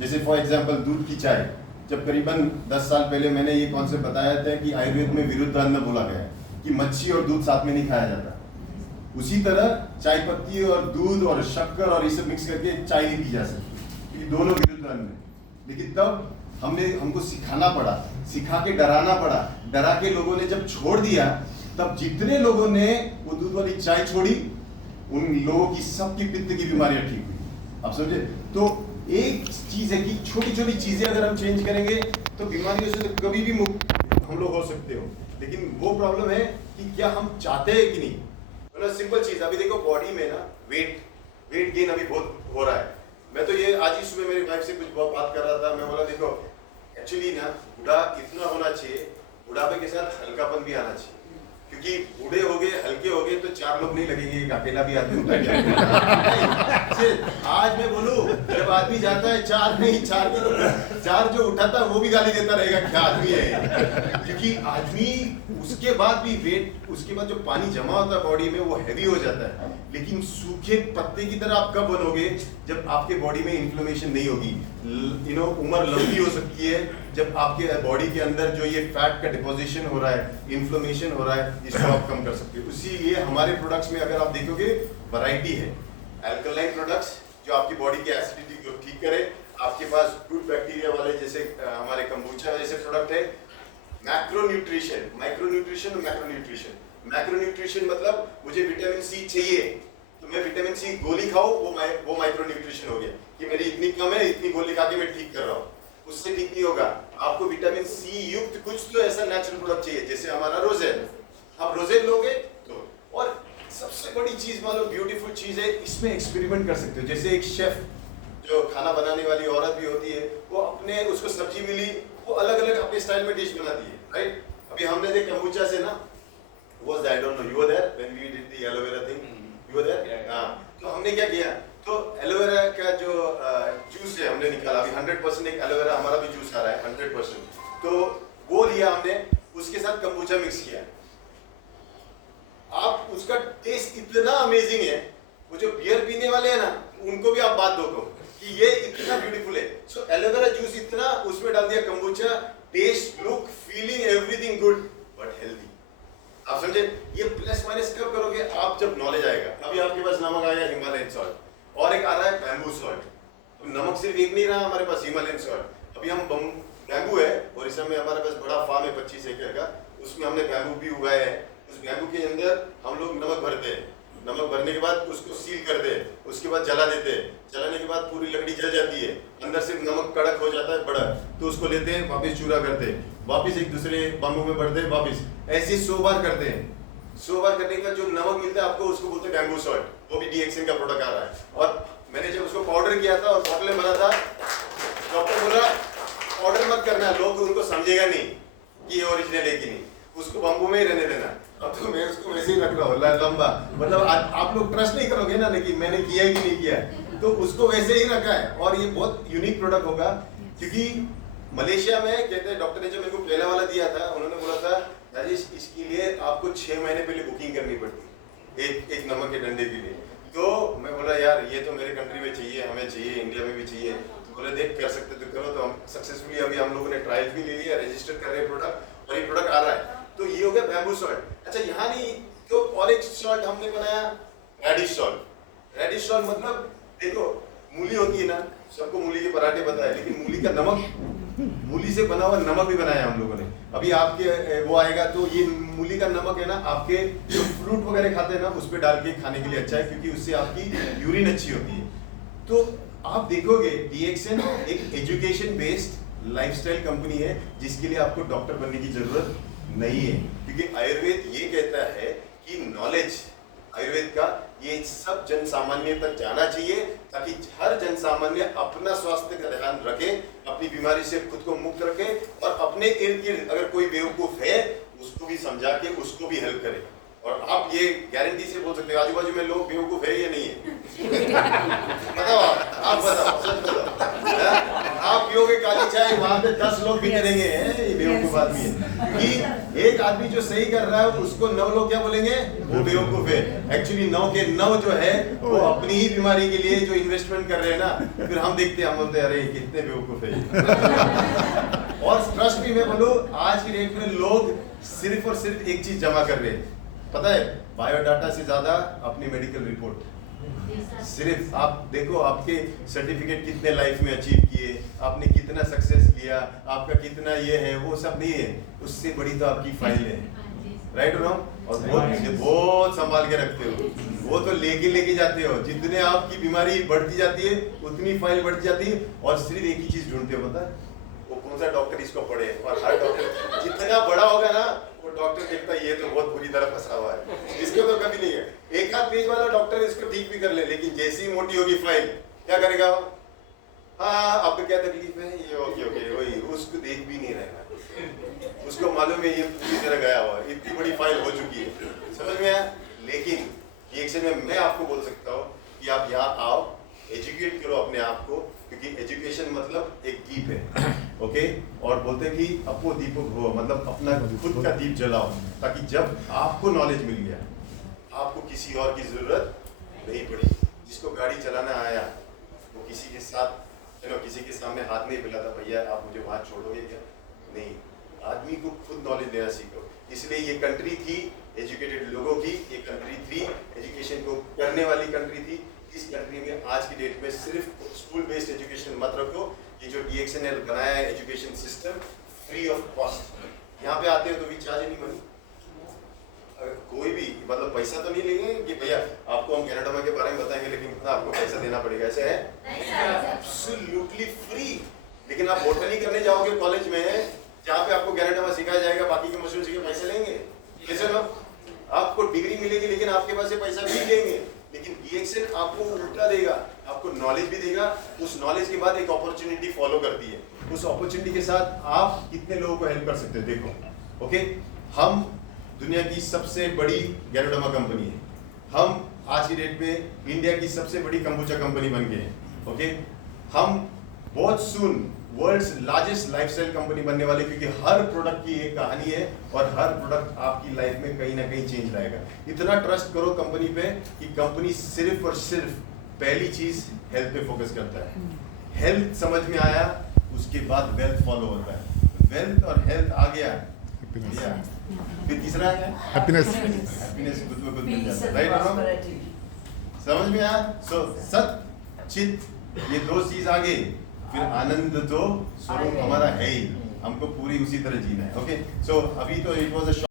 जैसे for example दूध की चाय, जब करीबन 10 साल पहले मैंने ये कॉन्सेप्ट बताया था कि आयुर्वेद में विरुद्धान्न बोला गया है कि मच्छी और दूध साथ में नहीं खाया जाता, उसी तरह चाय पत्ती और दूध और शक्कर और ये सब मिक्स करके चाय नहीं पी जा सकती, ये दोनों विरुद्धान्न है। लेकिन तब हमको सिखाना पड़ा, सिखा के डराना पड़ा, डरा के लोगों ने जब छोड़ दिया, तब जितने लोगों ने वो दूध वाली चाय छोड़ी, उन लोगों की सबकी पित्त की बीमारियां ठीक हुई। आप समझे? तो एक चीज है कि छोटी छोटी चीजें अगर हम चेंज करेंगे तो बीमारियों से तो कभी भी मुक्त हम लोग हो सकते हो। लेकिन वो प्रॉब्लम है कि क्या हम चाहते हैं कि नहीं। मतलब सिंपल चीज, अभी देखो बॉडी में ना वेट गेन अभी बहुत हो रहा है। मैं तो ये आज ही सुबह मेरी वाइफ से कुछ बात कर रहा था, मैं बोला देखो एक्चुअली ना बूढ़ा इतना होना चाहिए, बुढ़ापे के साथ हल्कापन भी आना चाहिए, क्योंकि बूढ़े हो गए हल्के हो गए तो 4 लोग नहीं लगेंगे, एक अकेला भी आदमी उठा आज मैं बोलूं, जब आदमी जाता है 4 नहीं 4 जो उठाता है वो भी गाली देता रहेगा क्या आदमी है, क्योंकि आदमी उसके बाद भी वेट, उसके बाद जो पानी जमा होता है बॉडी में वो हैवी हो जाता है। लेकिन सूखे पत्ते की तरह आप कब बनोगे? जब आपके बॉडी में इन्फ्लेमेशन नहीं होगी। उम्र लंबी हो सकती है जब आपके बॉडी के अंदर जो ये फैट का डिपोजिशन हो रहा है, इन्फ्लेमेशन हो रहा है, इसको आप कम कर सकते हो। इसीलिए हमारे प्रोडक्ट्स में अगर आप देखोगे वैरायटी है। अल्कलाइन प्रोडक्ट्स जो आपकी बॉडी की एसिडिटी को ठीक करे, आपके पास गुड बैक्टीरिया वाले जैसे हमारे कंबूचा जैसे प्रोडक्ट है। मैक्रोन्यूट्रिशन, माइक्रोन्यूट्रिशन और मैक्रोन्यूट्रिशन। मैक्रोन्यूट्रिशन मतलब मुझे विटामिन सी चाहिए तो मैं विटामिन सी गोली खाऊं, वो माइक्रोन्यूट्रिशन हो गया कि मेरी इतनी कम है, इतनी गोली खा के मैं ठीक कर रहा हूँ। उससे ठीक नहीं होगा, आपको विटामिन सी युक्त कुछ तो ऐसा नेचुरल प्रोडक्ट चाहिए, जैसे हमारा रोजेल। आप रोजेल लोगे तो, और सबसे बड़ी चीज मानो ब्यूटीफुल चीज है, इसमें एक्सपेरिमेंट कर सकते हो। जैसे एक शेफ जो खाना बनाने वाली औरत भी होती है, वो अपने उसको सब्जी मिली, वो अलग अलग अपने स्टाइल में डिश बनाती है, राइट। अभी हमने देख कंबूचा से ना, was I don't know you were there when we did the aloe vera thing, you were there, हाँ। तो हमने क्या किया, तो एलोवेरा का जो जूस है हमने निकाला, अभी 100% एक एलोवेरा हमारा भी जूस आ रहा है 100%, तो वो लिया हमने, उसके साथ कंबूचा मिक्स किया। आप उसका टेस्ट इतना अमेजिंग है, वो जो बियर पीने वाले हैं ना उनको भी आप बात दो कि ये इतना ब्यूटीफुल है। सो एलोवेरा जूस इतना, उसमें डाल दिया kombucha, taste look feeling everything good but healthy. आप समझे? ये प्लस माइनस कब करोगे? आप जब नॉलेज आएगा। अभी आपके पास नमक आया हिमालयन सॉल्ट, और एक आ रहा है बैम्बू सॉल्ट। तो नमक सिर्फ एक नहीं रहा हमारे पास, हिमालयन सॉल्ट। अभी हम बैम्बू है और इस समय हमारे पास बड़ा फार्म है 25 एकड़ का, उसमें हमने बैम्बू भी उगाया है। उस बैम्बू के अंदर हम लोग नमक भरते हैं, नमक भरने के बाद उसको सील करते हैं, उसके बाद जला देते हैं। जलाने के बाद पूरी लकड़ी जल जाती है, अंदर से नमक कड़क हो जाता है बड़ा, तो उसको लेते हैं, वापस चूरा करते हैं, वापस एक दूसरे बम्बू में भरते हैं, वापस ऐसे 100 बार करते हैं। 100 बार करने के बाद जो नमक मिलता है आपको, उसको बोलते हैं बैम्बू सॉल्ट। वो भी डीएक्सएन का प्रोडक्ट आ रहा है। और मैंने जब उसको पाउडर किया था और बॉटल में भरा था, डॉक्टर बोला ऑर्डर मत करना, लोग उनको समझेगा नहीं कि ये ओरिजिनल है कि नहीं, उसको बम्बू में ही रहने देना। अब तो मैं उसको वैसे ही रख रहा हूँ लंबा, मतलब आप लोग ट्रस्ट नहीं करोगे ना कि मैंने किया कि नहीं किया, तो उसको वैसे ही रखा है। और ये बहुत यूनिक प्रोडक्ट होगा, क्योंकि मलेशिया में कहते हैं, डॉक्टर ने जो मेरे को पहला वाला दिया था, उन्होंने बोला था राजेश इसके लिए आपको 6 महीने पहले बुकिंग करनी पड़ती एक नमक के डंडे के लिए। तो मैं बोला यार ये तो मेरे कंट्री में चाहिए, हमें चाहिए, इंडिया में भी चाहिए। तो बोले देख कर सकते तो करो। तो हम सक्सेसफुली अभी हम लोगों ने ट्रायल भी ले लिया, रजिस्टर कर रहे प्रोडक्ट, और ये प्रोडक्ट आ रहा है। तो ये हो गया बैम्बू सॉल्ट। अच्छा यहाँ नहीं, तो और एक सॉल्ट हमने बनाया रेडिश सॉल्ट। रेडिश सॉल्ट मतलब देखो मूली होती है ना, सबको मूली के पराठे पता है, लेकिन मूली का नमक, मूली से बना हुआ नमक भी बनाया हम लोगों ने। अभी आपके वो आएगा तो ये मूली का नमक है ना, आपके जो फ्रूट वगैरह खाते हैं ना उस पर डाल के खाने के लिए अच्छा है, क्योंकि उससे आपकी यूरिन अच्छी होती है। तो आप देखोगे डीएक्सएन एक एजुकेशन बेस्ड लाइफस्टाइल कंपनी है, जिसके लिए आपको डॉक्टर बनने की जरूरत नहीं है, क्योंकि आयुर्वेद ये कहता है कि नॉलेज आयुर्वेद का ये सब जन सामान्य तक जाना चाहिए, ताकि हर जन सामान्य अपना स्वास्थ्य का ध्यान रखे, अपनी बीमारी से खुद को मुक्त रखे, और अपने इर्द गिर्द अगर कोई बेवकूफ है उसको भी समझा के उसको भी हेल्प करे। और आप ये गारंटी से बोल सकते हो आजू बाजू में लोग बेवकूफ है या नहीं है? बताओ, आप बताओ, सच बताओ। आप पियोगे काली चाहे वहां पे 10 लोग भी करेंगे, ये बेवकूफ आदमी है। कि एक आदमी जो सही कर रहा है उसको 9 लोग क्या बोलेंगे, वो बेवकूफ है। एक्चुअली 9 के 9 जो है वो अपनी ही बीमारी के लिए जो इन्वेस्टमेंट कर रहे हैं ना, फिर हम देखते हैं, हम बोलते हैं अरे कितने बेवकूफ है। और ट्रस्ट भी मैं बोलूं, आज की डेट में लोग सिर्फ और सिर्फ एक चीज जमा कर रहे हैं, पता है, बायोडाटा से ज्यादा अपनी मेडिकल रिपोर्ट। सिर्फ आप देखो आपके सर्टिफिकेट कितने लाइफ में अचीव किए, आपने कितना सक्सेस लिया, आपका कितना ये है, वो सब नहीं है, उससे बड़ी तो आपकी फाइल है, राइट और रॉन्ग। और बहुत संभाल के रखते हो, वो तो लेके जाते हो, जितने आपकी बीमारी बढ़ती जाती है उतनी फाइल बढ़ती जाती है। और सिर्फ एक ही चीज ढूंढते हो, पता है वो कौन सा डॉक्टर इसको पढ़े। और हर डॉक्टर जितना बड़ा होगा ना, वो डॉक्टर देखता है ये तो बहुत बुरी तरह फंसा हुआ है, इसको तो कभी नहीं है। एक आध पेज वाला डॉक्टर इसको ठीक भी कर ले, लेकिन जैसी ही मोटी होगी फाइल, क्या करेगा वो, हाँ आपको क्या तकलीफ है, ये ओके वही, उसको देख भी नहीं रहेगा, उसको मालूम है ये पूरी तरह गया हुआ है, इतनी बड़ी फाइल हो चुकी है, समझ में आया। लेकिन रिएक्शन में मैं आपको बोल सकता हूँ कि आप यहाँ आओ, एजुकेट करो अपने आप को, क्योंकि एजुकेशन मतलब एक दीप है, ओके। और बोलते हैं कि अपो दीपक हो, मतलब अपना खुद का दीप जलाओ, ताकि जब आपको नॉलेज मिल गया, आपको किसी और की जरूरत नहीं पड़ी। जिसको गाड़ी चलाना आया वो किसी के साथ किसी के सामने हाथ नहीं मिलाता, भैया आप मुझे वहां छोड़ोगे क्या, नहीं, आदमी को खुद नॉलेज देना सीखो। इसलिए ये कंट्री थी एजुकेटेड लोगों की, ये कंट्री थी एजुकेशन को करने वाली कंट्री थी। इस कंट्री में आज की डेट में सिर्फ स्कूल बेस्ड एजुकेशन मत रखो, ये जो DXNL बनाया है education system, free of cost, यहाँ पे आते हो तो भी चार्ज नहीं मनी, कोई भी मतलब पैसा तो नहीं लेंगे कि भैया आपको हम कैनाडा के बारे में बताएंगे लेकिन इतना आपको पैसा देना पड़ेगा, ऐसे है एब्सोल्युटली फ्री। लेकिन आप बोटनी करने जाओगे कॉलेज में, जहाँ पे आपको कैनाडा में सिखाया जाएगा, बाकी के मशरूम सीखे पैसे लेंगे, कैसे ना, आपको डिग्री मिलेगी लेकिन आपके पास से पैसा भी लेंगे। लेकिन DXNL आपको उल्टा देगा, आपको नॉलेज भी देगा, उस नॉलेज के बाद एक अपॉर्चुनिटी फॉलो करती है, उस अपॉर्चुनिटी के साथ आप कितने लोगों को हेल्प कर सकते हो। देखो ओके, हम दुनिया की सबसे बड़ी गैरोडोमा कंपनी है, हम आज की डेट में इंडिया की सबसे बड़ी कंबुचा कंपनी बन गए हैं, ओके। हम बहुत सून वर्ल्ड्स लार्जेस्ट लाइफस्टाइल कंपनी बनने वाले, क्योंकि हर प्रोडक्ट की एक कहानी है और हर प्रोडक्ट आपकी लाइफ में कहीं ना कहीं चेंज लाएगा। इतना ट्रस्ट करो कंपनी पे कि कंपनी सिर्फ और सिर्फ पहली चीज हेल्थ पे फोकस करता है। हेल्थ समझ में आया, उसके बाद वेल्थ फॉलो होता है, वेल्थ और हेल्थ आ गया, फिर तीसरा है हैप्पीनेस, हैप्पीनेस खुद में खुद मिल जाता है, राइट। समझ में आया। सो सत चित ये दो चीज आ गई, फिर आनंद तो स्वरूप हमारा है ही, हमको पूरी उसी तरह जीना है, ओके। सो अभी तो इट वाज अ